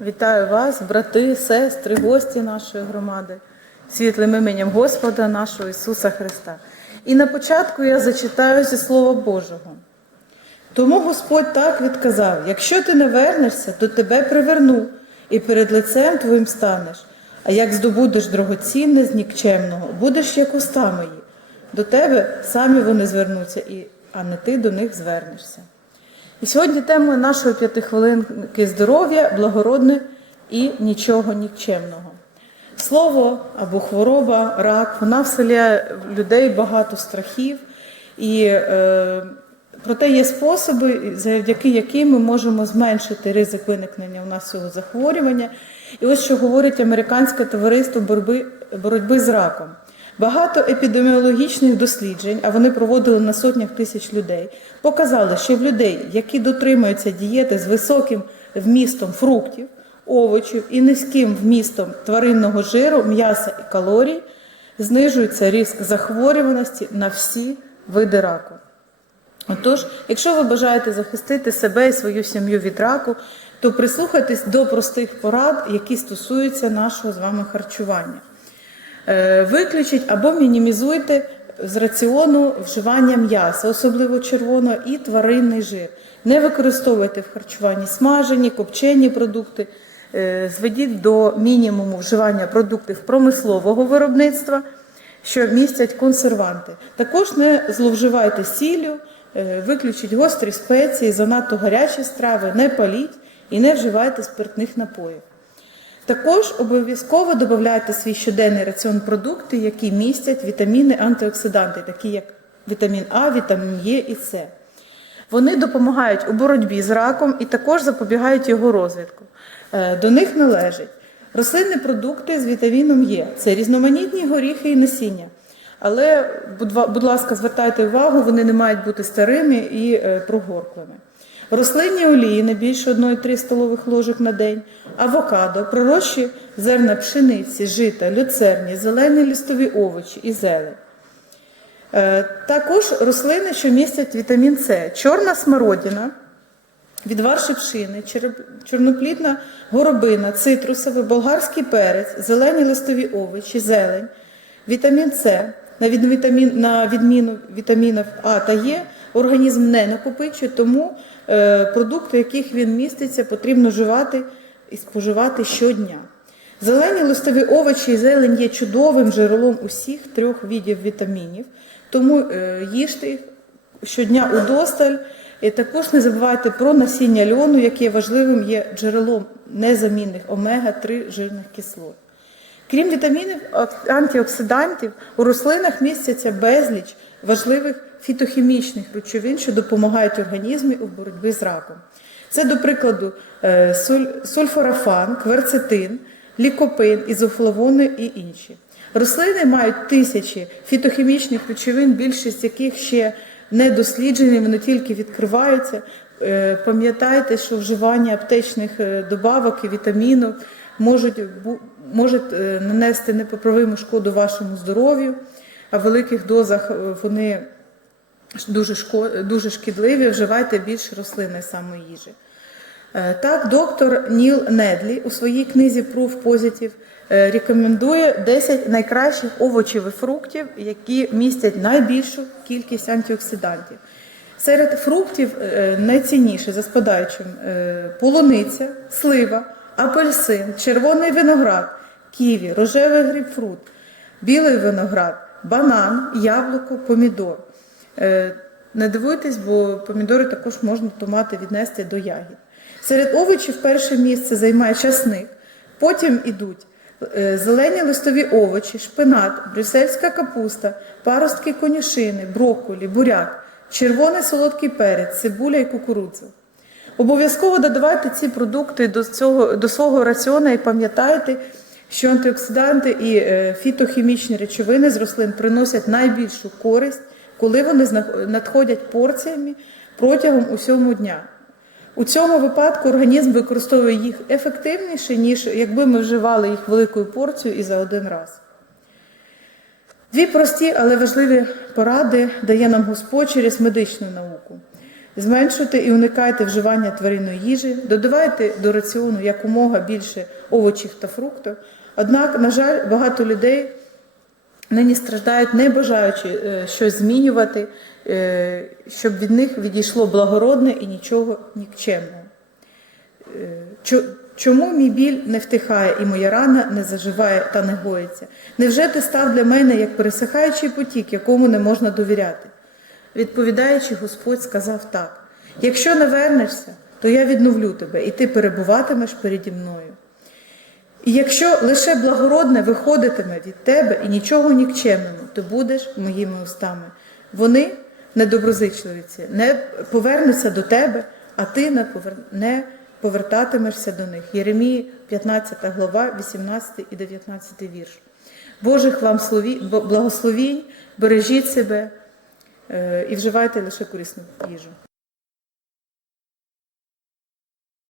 Вітаю вас, брати, сестри, гості нашої громади, світлим іменем Господа нашого Ісуса Христа. І на початку я зачитаю зі Слова Божого. Тому Господь так відказав: якщо ти не вернешся, то тебе приверну, і перед лицем твоїм станеш. А як здобудеш дорогоцінне з нікчемного, будеш як уста мої. До тебе самі вони звернуться, а не ти до них звернешся. І сьогодні тема нашої п'ятихвилинки здоров'я, благородне і нічого нікчемного. Слово або хвороба, рак, вона вселяє в людей багато страхів, і е, проте є способи, завдяки яким ми можемо зменшити ризик виникнення у нас цього захворювання. І ось що говорить Американське товариство боротьби, боротьби з раком. Багато епідеміологічних досліджень, а вони проводили на сотнях тисяч людей, показали, що в людей, які дотримуються дієти з високим вмістом фруктів, овочів і низьким вмістом тваринного жиру, м'яса і калорій, знижується ризик захворюваності на всі види раку. Отож, якщо ви бажаєте захистити себе і свою сім'ю від раку, то прислухайтесь до простих порад, які стосуються нашого з вами харчування. Е, Виключіть або мінімізуйте з раціону вживання м'яса, особливо червоного, і тваринний жир. Не використовуйте в харчуванні смажені, копчені продукти. Е, Зведіть до мінімуму вживання продуктів промислового виробництва, що містять консерванти. Також не зловживайте сіллю, е, виключіть гострі спеції, занадто гарячі страви, не паліть і не вживайте спиртних напоїв. Також обов'язково додавайте свій щоденний раціон продукти, які містять вітаміни, антиоксиданти, такі як вітамін А, вітамін Е і С. Вони допомагають у боротьбі з раком і також запобігають його розвитку. Е, До них належать рослинні продукти з вітаміном Е, це різноманітні горіхи і насіння. Але, будь ласка, звертайте увагу, вони не мають бути старими і е, прогорклими. Рослинні олії не більше 1,3 столових ложок на день, авокадо, пророщі зерна пшениці, жита, люцерні, зелені листові овочі і зелень. Е, Також рослини, що містять вітамін С, чорна смородина, відвар шипшини, чорноплідна горобина, цитрусовий, болгарський перець, зелені листові овочі, зелень, вітамін С, на відміну вітамінів А та Е, організм не накопичує, тому е, продукти, в яких він міститься, потрібно вживати і споживати щодня. Зелені листові овочі і зелень є чудовим джерелом усіх трьох видів вітамінів, тому е, їжте їх щодня удосталь. І також не забувайте про насіння льону, яке важливим є джерелом незамінних омега-3 жирних кислот. Крім вітамінів, антиоксидантів, у рослинах містяться безліч важливих фітохімічних речовин, що допомагають організмі у боротьбі з раком. Це, до прикладу, е, суль- сульфорафан, кверцетин, лікопин, ізофлавони і інші. Рослини мають тисячі фітохімічних речовин, більшість яких ще не досліджені, вони тільки відкриваються. Е, Пам'ятайте, що вживання аптечних е, добавок і вітамінів можуть, можуть нанести непоправиму шкоду вашому здоров'ю, а в великих дозах вони дуже, дуже шкідливі, вживайте більше рослинної самоїжі. Е, Так, доктор Ніл Недлі у своїй книзі Proof Positive е, рекомендує 10 найкращих овочів і фруктів, які містять найбільшу кількість антиоксидантів. Серед фруктів е, найцінніше за спадаючим полуниця, слива, апельсин, червоний виноград, ківі, рожевий грейпфрут, білий виноград, банан, яблуко, помідор. Е, Не дивуйтесь, бо помідори також можна томати віднести до ягід. Серед овочів перше місце займає часник, потім ідуть е, зелені листові овочі, шпинат, брюссельська капуста, паростки конюшини, брокколі, буряк, червоний солодкий перець, цибуля і кукурудза. Обов'язково додавайте ці продукти до, цього, до свого раціону і пам'ятайте, що антиоксиданти і е, фітохімічні речовини з рослин приносять найбільшу користь, коли вони надходять порціями протягом усього дня. У цьому випадку організм використовує їх ефективніше, ніж якби ми вживали їх великою порцією і за один раз. Дві прості, але важливі поради дає нам Господь через медичну науку. Зменшуйте і уникайте вживання тваринної їжі, додавайте до раціону якомога більше овочів та фруктів. Однак, на жаль, багато людей нині страждають, не бажаючи е, щось змінювати, е, щоб від них відійшло благородне і нічого нікчемного. Е, Чому мій біль не втихає і моя рана не заживає та не гоїться? Невже ти став для мене як пересихаючий потік, якому не можна довіряти? Відповідаючи, Господь сказав так: якщо не вернешся, то я відновлю тебе, і ти перебуватимеш переді мною. І якщо лише благородне виходитиме від тебе і нічого нікчемному, то будеш моїми устами. Вони, недоброзичливіці, не повернуться до тебе, а ти не повертатимешся до них. Єремії 15 глава, 18 і 19 вірш. Божих вам слові... благословінь, бережіть себе е, і вживайте лише корисну їжу.